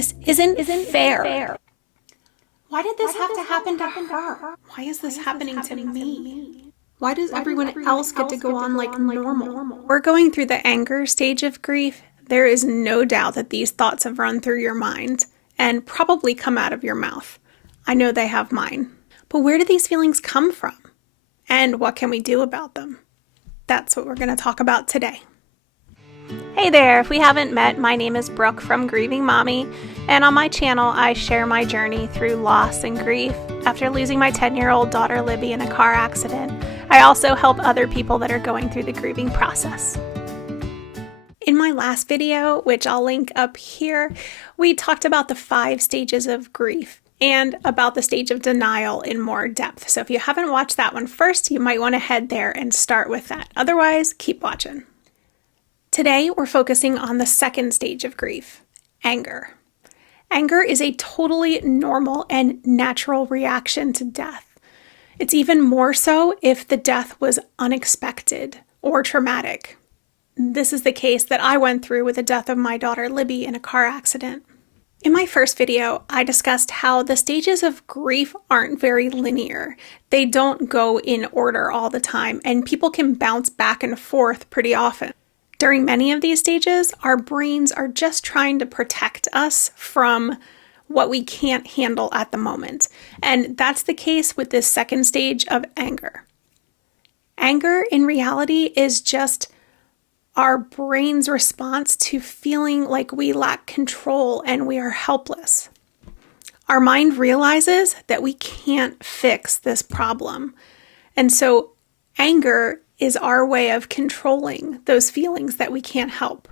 This isn't fair. Why did this have to happen to her? Why is this happening to me? Why does everyone else get to go on like normal? We're going through the anger stage of grief. There is no doubt that these thoughts have run through your mind and probably come out of your mouth. I know they have mine. But where do these feelings come from? And what can we do about them? That's what we're going to talk about today. Hey there, if we haven't met, my name is Brooke from Grieving Mommy, and on my channel I share my journey through loss and grief after losing my 10-year-old daughter Libby in a car accident. I also help other people that are going through the grieving process. In my last video, which I'll link up here, we talked about the 5 stages of grief and about the stage of denial in more depth. So if you haven't watched that one first, you might want to head there and start with that. Otherwise, keep watching. Today, we're focusing on the second stage of grief, anger. Anger is a totally normal and natural reaction to death. It's even more so if the death was unexpected or traumatic. This is the case that I went through with the death of my daughter Libby in a car accident. In my first video, I discussed how the stages of grief aren't very linear. They don't go in order all the time, and people can bounce back and forth pretty often. During many of these stages, our brains are just trying to protect us from what we can't handle at the moment. And that's the case with this second stage of anger. Anger, in reality, is just our brain's response to feeling like we lack control and we are helpless. Our mind realizes that we can't fix this problem. And so anger is our way of controlling those feelings that we can't help.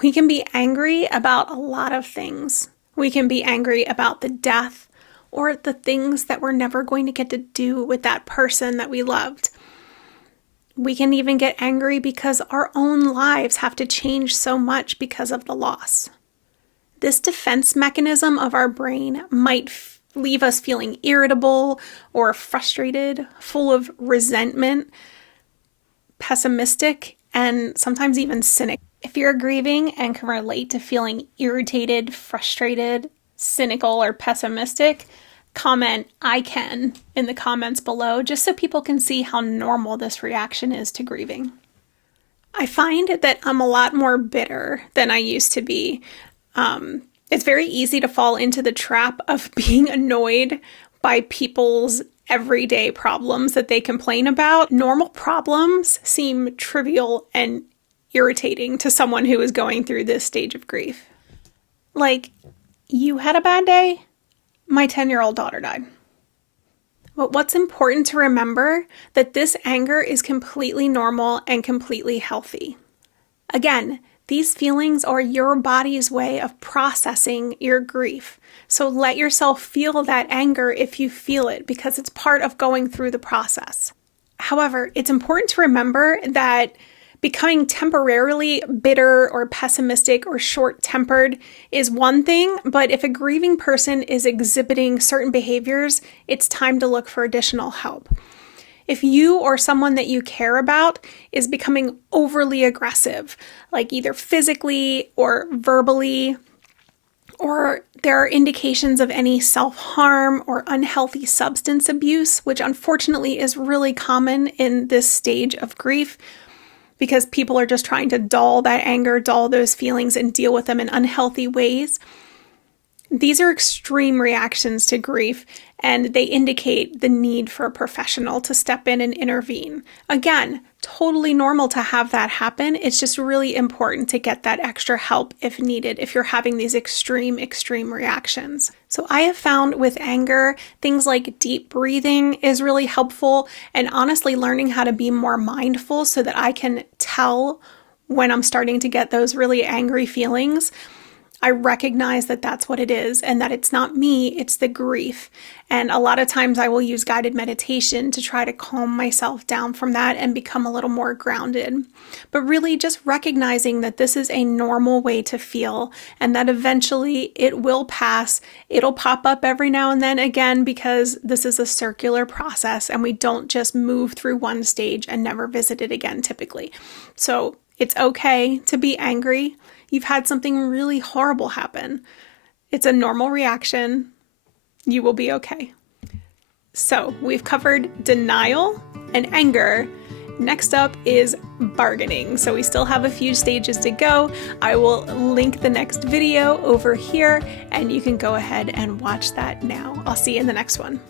We can be angry about a lot of things. We can be angry about the death or the things that we're never going to get to do with that person that we loved. We can even get angry because our own lives have to change so much because of the loss. This defense mechanism of our brain might leave us feeling irritable or frustrated, full of resentment, pessimistic, and sometimes even cynical. If you're grieving and can relate to feeling irritated, frustrated, cynical, or pessimistic, comment "I can" in the comments below, just so people can see how normal this reaction is to grieving. I find that I'm a lot more bitter than I used to be. It's very easy to fall into the trap of being annoyed by people's everyday problems that they complain about. Normal problems seem trivial and irritating to someone who is going through this stage of grief. Like, you had a bad day? My 10-year-old daughter died. But what's important to remember that this anger is completely normal and completely healthy. Again, these feelings are your body's way of processing your grief. So let yourself feel that anger if you feel it, because it's part of going through the process. However, it's important to remember that becoming temporarily bitter or pessimistic or short-tempered is one thing, but if a grieving person is exhibiting certain behaviors, it's time to look for additional help. If you or someone that you care about is becoming overly aggressive, like either physically or verbally, or there are indications of any self-harm or unhealthy substance abuse, which unfortunately is really common in this stage of grief because people are just trying to dull that anger, dull those feelings, and deal with them in unhealthy ways. These are extreme reactions to grief, and they indicate the need for a professional to step in and intervene. Again, totally normal to have that happen. It's just really important to get that extra help if needed, if you're having these extreme reactions. So I have found with anger, things like deep breathing is really helpful, and honestly learning how to be more mindful so that I can tell when I'm starting to get those really angry feelings. I recognize that that's what it is and that it's not me, it's the grief. And a lot of times I will use guided meditation to try to calm myself down from that and become a little more grounded. But really just recognizing that this is a normal way to feel and that eventually it will pass. It'll pop up every now and then again because this is a circular process and we don't just move through one stage and never visit it again typically. So it's okay to be angry. You've had something really horrible happen. It's a normal reaction. You will be okay. So we've covered denial and anger. Next up is bargaining. So we still have a few stages to go. I will link the next video over here and you can go ahead and watch that now. I'll see you in the next one.